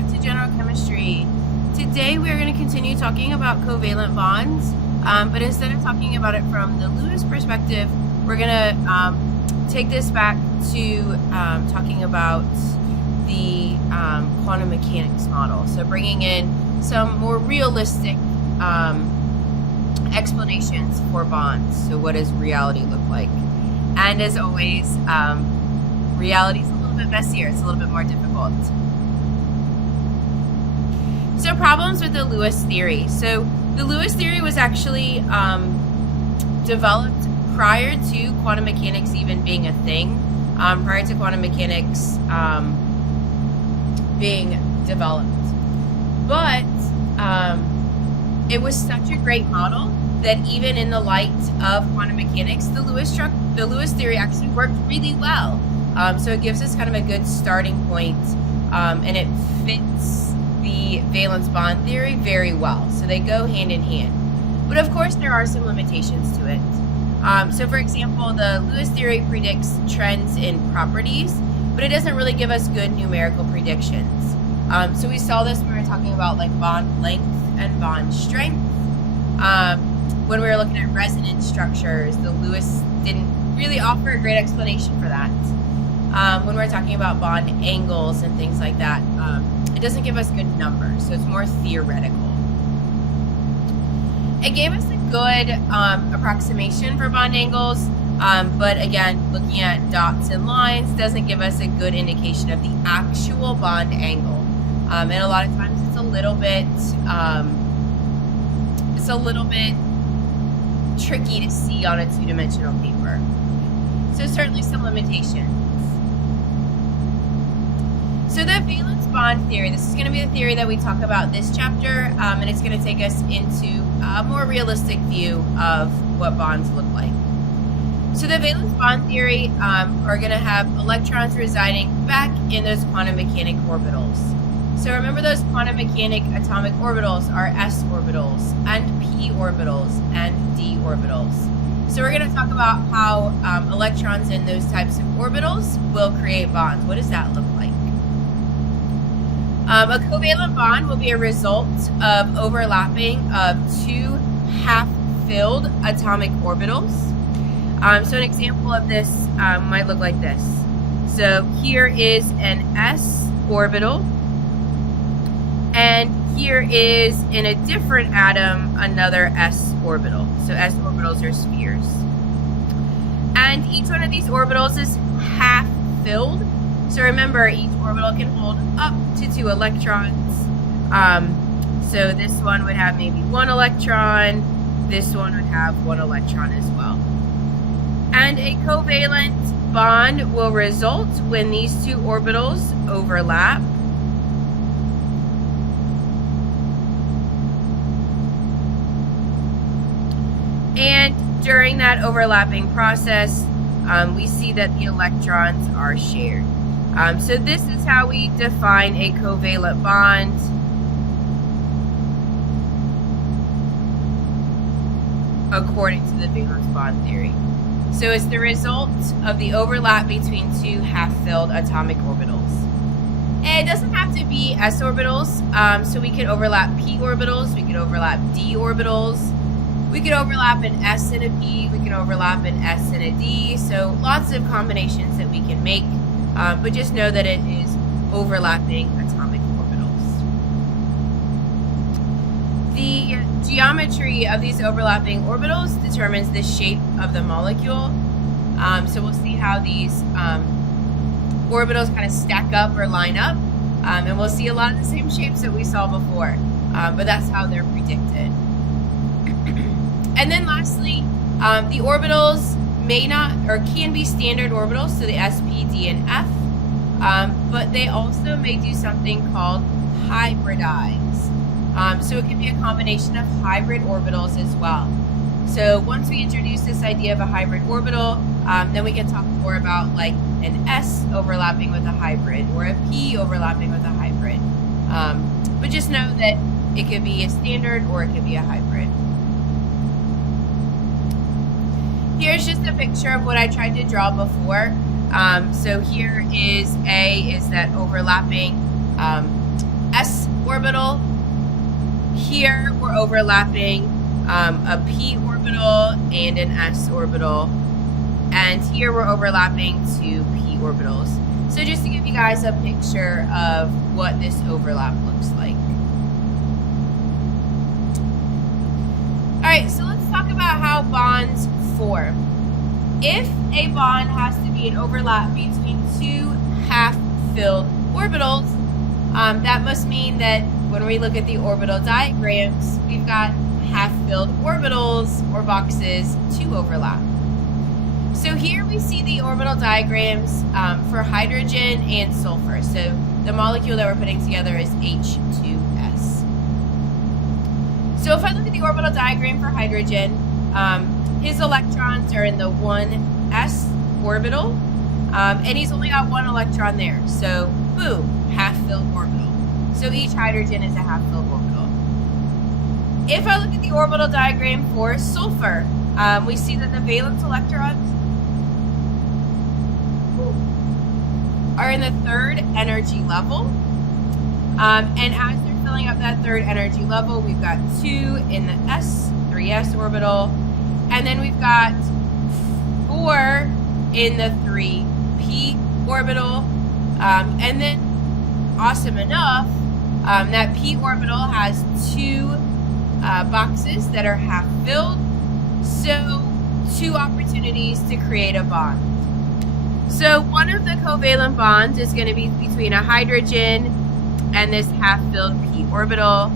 back to General Chemistry. Today we're going to continue talking about covalent bonds, but instead of talking about it from the Lewis perspective, we're going to take this back to talking about the quantum mechanics model. So bringing in some more realistic explanations for bonds. So what does reality look like? And as always, reality is a little bit messier. It's a little bit more difficult. So problems with the Lewis theory. So the Lewis theory was actually developed prior to quantum mechanics even being a thing, prior to quantum mechanics being developed. But it was such a great model that even in the light of quantum mechanics, the Lewis theory actually worked really well. So it gives us kind of a good starting point, and it fits the valence bond theory very well. So they go hand in hand. But of course, there are some limitations to it. So for example, the Lewis theory predicts trends in properties, but it doesn't really give us good numerical predictions. So we saw this when we were talking about like bond length and bond strength. When we were looking at resonance structures, the Lewis didn't really offer a great explanation for that. When we're talking about bond angles and things like that, it doesn't give us good numbers, so it's more theoretical. It gave us a good approximation for bond angles, but again, looking at dots and lines doesn't give us a good indication of the actual bond angle. And a lot of times it's a little bit tricky to see on a two-dimensional paper. So certainly some limitations. So the valence bond theory, this is going to be the theory that we talk about this chapter, and it's going to take us into a more realistic view of what bonds look like. So the valence bond theory are going to have electrons residing back in those quantum mechanic orbitals. So remember, those quantum mechanic atomic orbitals are s orbitals and p orbitals and d orbitals. So we're going to talk about how electrons in those types of orbitals will create bonds. What does that look like? A covalent bond will be a result of overlapping of two half-filled atomic orbitals. So an example of this might look like this. So here is an s orbital, and here is, in a different atom, another s orbital. So s orbitals are spheres. And each one of these orbitals is half filled. So remember, each orbital can hold up to 2 electrons. So this one would have maybe 1 electron. This one would have 1 electron as well. And a covalent bond will result when these 2 orbitals overlap. And during that overlapping process, we see that the electrons are shared. So this is how we define a covalent bond. According to the valence bond theory. So it's the result of the overlap between 2 half-filled atomic orbitals. And it doesn't have to be s orbitals. So we could overlap p orbitals, we could overlap d orbitals, we could overlap an s and a p, we can overlap an s and a d. So lots of combinations that we can make. But just know that it is overlapping atomic orbitals. The geometry of these overlapping orbitals determines the shape of the molecule. So we'll see how these orbitals kind of stack up or line up. And we'll see a lot of the same shapes that we saw before. But that's how they're predicted. And then lastly, the orbitals may not or can be standard orbitals, so the s, p, d, and f, but they also may do something called hybridize. So it can be a combination of hybrid orbitals as well. So once we introduce this idea of a hybrid orbital, then we can talk more about like an s overlapping with a hybrid or a p overlapping with a hybrid. But just know that it could be a standard or it could be a hybrid. Here's just a picture of what I tried to draw before. So here is A is that overlapping orbital. Here we're overlapping a p orbital and an s orbital. And here we're overlapping 2 p orbitals. So just to give you guys a picture of what this overlap looks like. All right, so let's talk about how bonds form. If a bond has to be an overlap between 2 half-filled orbitals, that must mean that when we look at the orbital diagrams, we've got half-filled orbitals or boxes to overlap. So here we see the orbital diagrams for hydrogen and sulfur. So the molecule that we're putting together is H2S. So if I look at the orbital diagram for hydrogen, his electrons are in the 1s orbital, and he's only got 1 electron there. So boom, half-filled orbital. So each hydrogen is a half-filled orbital. If I look at the orbital diagram for sulfur, we see that the valence electrons are in the 3rd energy level. And as they're filling up that 3rd energy level, we've got 2 in the 3s orbital. And then we've got 4 in the 3p orbital. And then, awesome enough, that p orbital has 2 boxes that are half filled. So 2 opportunities to create a bond. So one of the covalent bonds is going to be between a hydrogen and this half-filled p orbital.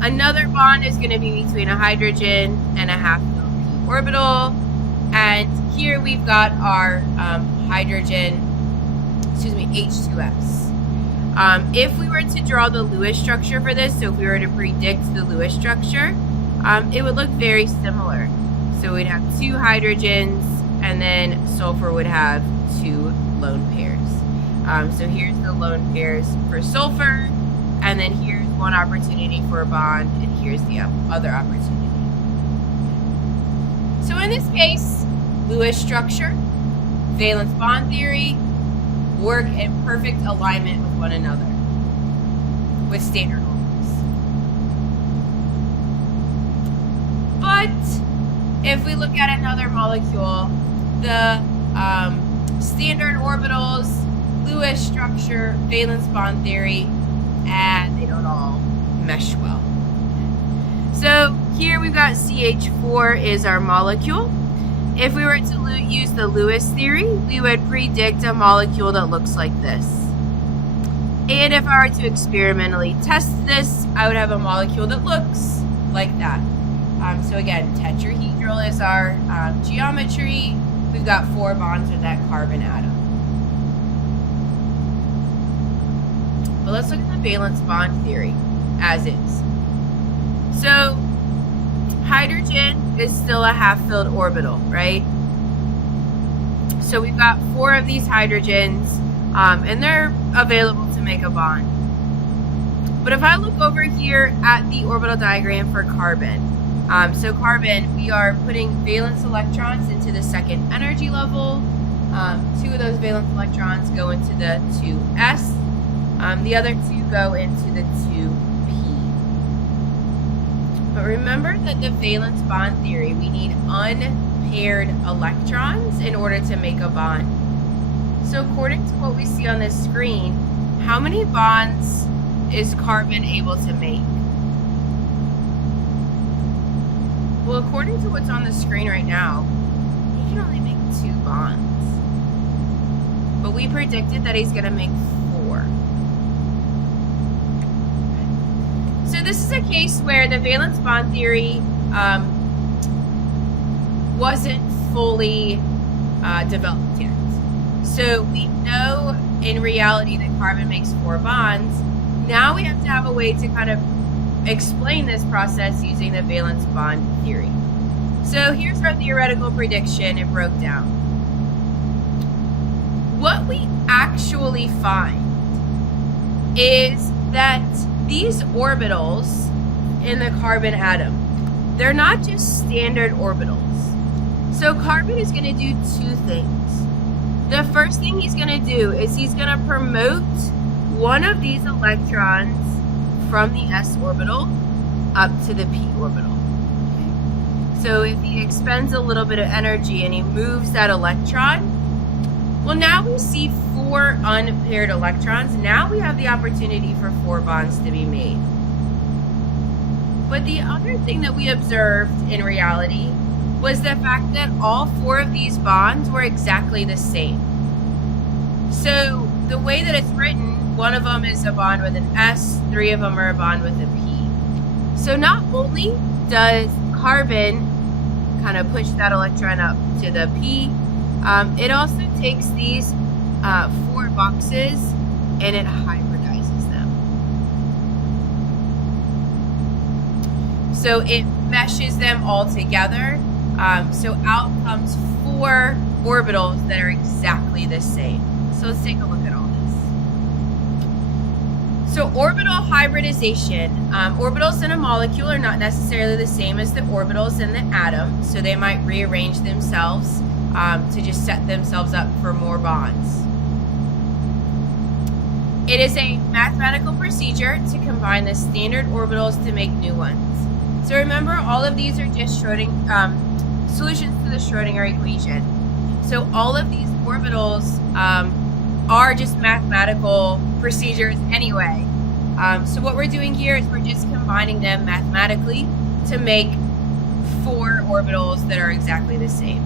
Another bond is going to be between a hydrogen and a half-filled p orbital. And here we've got our H2S. If we were to draw the Lewis structure for this, so if we were to predict the Lewis structure, it would look very similar. So we'd have 2 hydrogens, and then sulfur would have 2 lone pairs. So here's the lone pairs for sulfur, and then here's one opportunity for a bond, and here's the other opportunity. So in this case, Lewis structure, valence bond theory work in perfect alignment with one another, with standard orbitals. But if we look at another molecule, the standard orbitals, Lewis structure, valence bond theory, and they don't all mesh well. So here we've got CH4 is our molecule. If we were to use the Lewis theory, we would predict a molecule that looks like this. And if I were to experimentally test this, I would have a molecule that looks like that. So again, tetrahedral is our geometry. We've got 4 bonds with that carbon atom. But let's look at the valence bond theory as is. So hydrogen is still a half-filled orbital, right? So we've got 4 of these hydrogens, and they're available to make a bond. But if I look over here at the orbital diagram for carbon, so carbon, we are putting valence electrons into the 2nd energy level. 2 of those valence electrons go into the 2s. The other 2 go into the 2p. But remember that the valence bond theory, we need unpaired electrons in order to make a bond. So according to what we see on this screen, how many bonds is carbon able to make? Well, according to what's on the screen right now, he can only make 2 bonds. But we predicted that he's going to make 4. So this is a case where the valence bond theory wasn't fully developed yet. So we know in reality that carbon makes 4 bonds. Now we have to have a way to kind of explain this process using the valence bond theory. So here's our theoretical prediction. It broke down. What we actually find is that these orbitals in the carbon atom, they're not just standard orbitals. So carbon is going to do 2 things. The first thing he's going to do is he's going to promote one of these electrons from the s orbital up to the p orbital. So if he expends a little bit of energy and he moves that electron, well, now we see 4 unpaired electrons. Now we have the opportunity for 4 bonds to be made. But the other thing that we observed in reality was the fact that all 4 of these bonds were exactly the same. So the way that it's written, one of them is a bond with an S, 3 of them are a bond with a P. So not only does carbon kind of push that electron up to the P, it also takes these 4 boxes and it hybridizes them. So it meshes them all together. So out comes 4 orbitals that are exactly the same. So let's take a look at all this. So orbital hybridization. Orbitals in a molecule are not necessarily the same as the orbitals in the atom. So they might rearrange themselves to just set themselves up for more bonds. It is a mathematical procedure to combine the standard orbitals to make new ones. So remember, all of these are just solutions to the Schrodinger equation. So all of these orbitals are just mathematical procedures anyway. So what we're doing here is we're just combining them mathematically to make 4 orbitals that are exactly the same.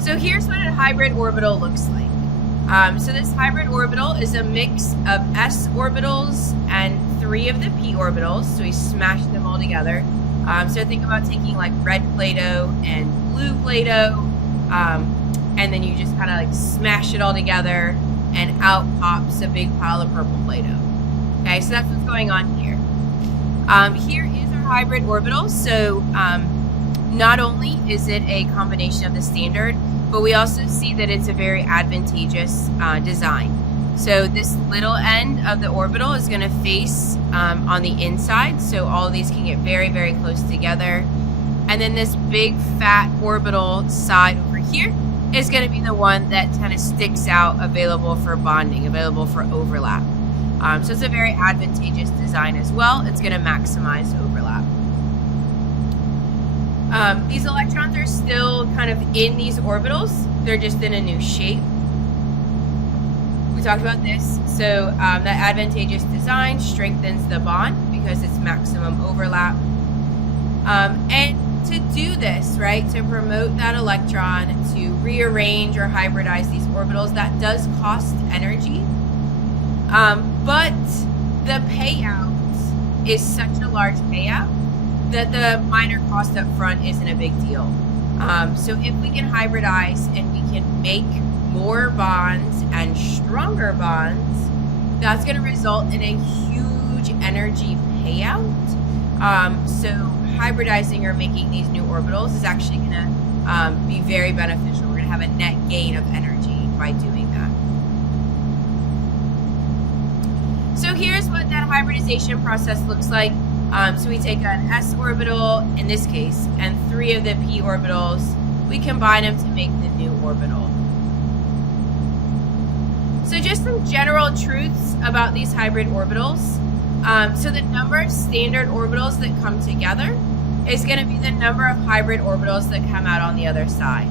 So here's what a hybrid orbital looks like. So this hybrid orbital is a mix of s orbitals and 3 of the p orbitals. So we smash them all together. So think about taking like red Play-Doh and blue Play-Doh, and then you just kind of like smash it all together, and out pops a big pile of purple Play-Doh. Okay, so that's what's going on here. Here is our hybrid orbital. So not only is it a combination of the standard, but we also see that it's a very advantageous design. So this little end of the orbital is going to face on the inside, so all of these can get very, very close together. And then this big fat orbital side over here is going to be the one that kind of sticks out, available for bonding, available for overlap. So it's a very advantageous design as well. It's going to maximize overlap. These electrons are still kind of in these orbitals. They're just in a new shape. We talked about this. So that advantageous design strengthens the bond because it's maximum overlap. And to do this, right, to promote that electron, to rearrange or hybridize these orbitals, that does cost energy. But the payout is such a large payout that the minor cost up front isn't a big deal. So if we can hybridize and we can make more bonds and stronger bonds, that's going to result in a huge energy payout. So hybridizing or making these new orbitals is actually going to be very beneficial. We're going to have a net gain of energy by doing that. So here's what that hybridization process looks like. So we take an s orbital, in this case, and 3 of the p orbitals. We combine them to make the new orbital. So just some general truths about these hybrid orbitals. So the number of standard orbitals that come together is going to be the number of hybrid orbitals that come out on the other side.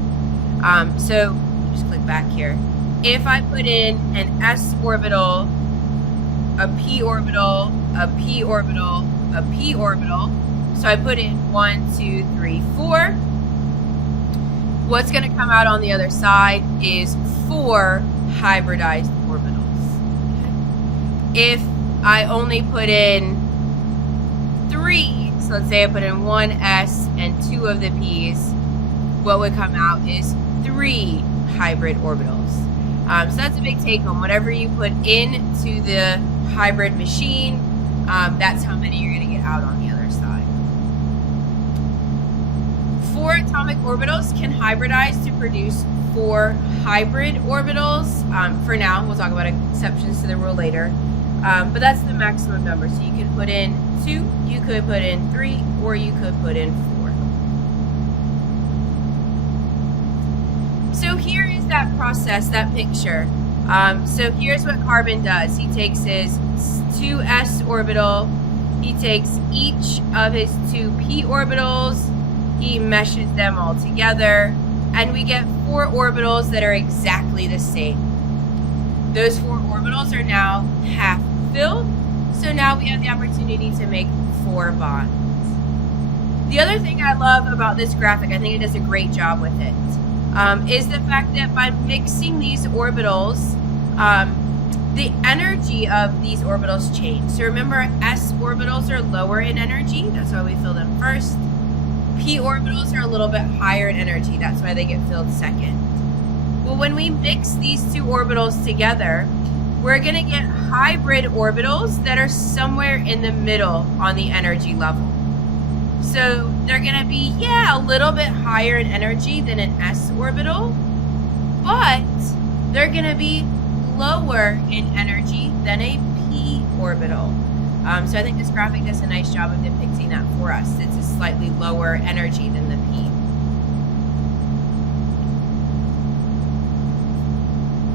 So just click back here. If I put in an s orbital, a p orbital, a p orbital, a p orbital, so I put in 1, 2, 3, 4, what's going to come out on the other side is 4 hybridized orbitals. Okay. If I only put in 3, so let's say I put in 1 s and 2 of the p's, what would come out is 3 hybrid orbitals. So that's a big take home. Whatever you put into the hybrid machine, that's how many you're going to get out on the other side. 4 atomic orbitals can hybridize to produce 4 hybrid orbitals. For now, we'll talk about exceptions to the rule later. But that's the maximum number. So you could put in 2, you could put in 3, or you could put in 4. So here is that process, that picture. So here's what carbon does. He takes his 2s orbital, he takes each of his 2 p orbitals, he meshes them all together, and we get 4 orbitals that are exactly the same. Those 4 orbitals are now half filled, so now we have the opportunity to make 4 bonds. The other thing I love about this graphic, I think it does a great job with it, is the fact that by mixing these orbitals, the energy of these orbitals change. So remember, s orbitals are lower in energy, that's why we fill them first. P orbitals are a little bit higher in energy, that's why they get filled second. Well, when we mix these 2 orbitals together, we're going to get hybrid orbitals that are somewhere in the middle on the energy level. So they're going to be, a little bit higher in energy than an s orbital, but they're going to be lower in energy than a p orbital. So I think this graphic does a nice job of depicting that for us. It's a slightly lower energy than the p.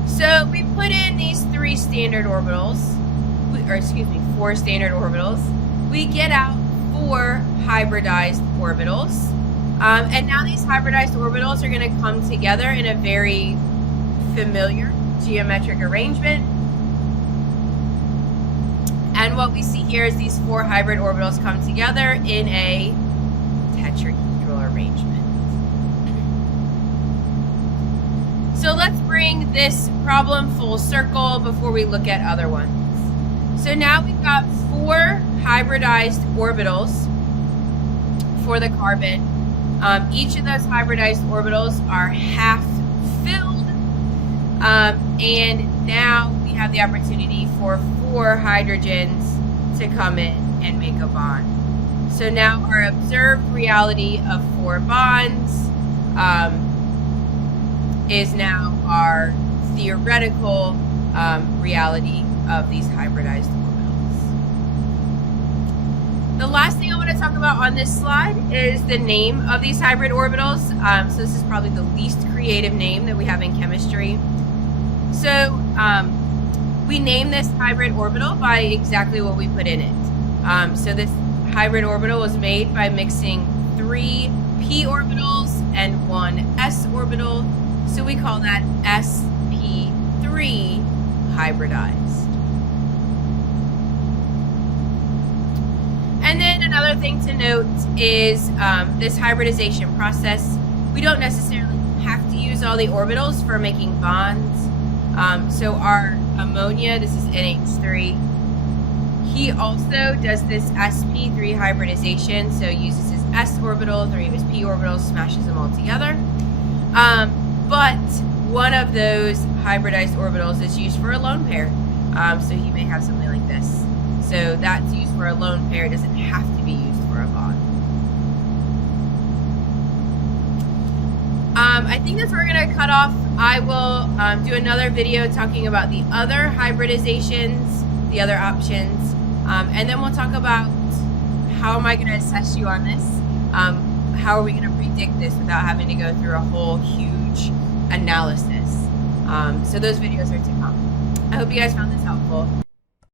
So we put in these 4 standard orbitals. We get out 4 hybridized orbitals. And now these hybridized orbitals are going to come together in a very familiar geometric arrangement. And what we see here is these 4 hybrid orbitals come together in a tetrahedral arrangement. So let's bring this problem full circle before we look at other ones. So now we've got 4 hybridized orbitals for the carbon. Each of those hybridized orbitals are half filled. And now we have the opportunity for 4 hydrogens to come in and make a bond. So now our observed reality of 4 bonds is now our theoretical reality of these hybridized orbitals. The last thing I want to talk about on this slide is the name of these hybrid orbitals. So this is probably the least creative name that we have in chemistry. So we name this hybrid orbital by exactly what we put in it. So this hybrid orbital was made by mixing 3 p orbitals and 1 s orbital. So we call that sp3 hybridized. And then another thing to note is this hybridization process. We don't necessarily have to use all the orbitals for making bonds. So our ammonia, this is NH3, he also does this sp3 hybridization, so uses his s orbital, 3 of his p orbitals, smashes them all together. But one of those hybridized orbitals is used for a lone pair. So he may have something like this. So that's used for a lone pair, it doesn't have to be used for a bond. I think that's where we're going to cut off. I will do another video talking about the other hybridizations, the other options, and then we'll talk about how am I going to assess you on this? How are we going to predict this without having to go through a whole huge analysis? So those videos are to come. I hope you guys found this helpful.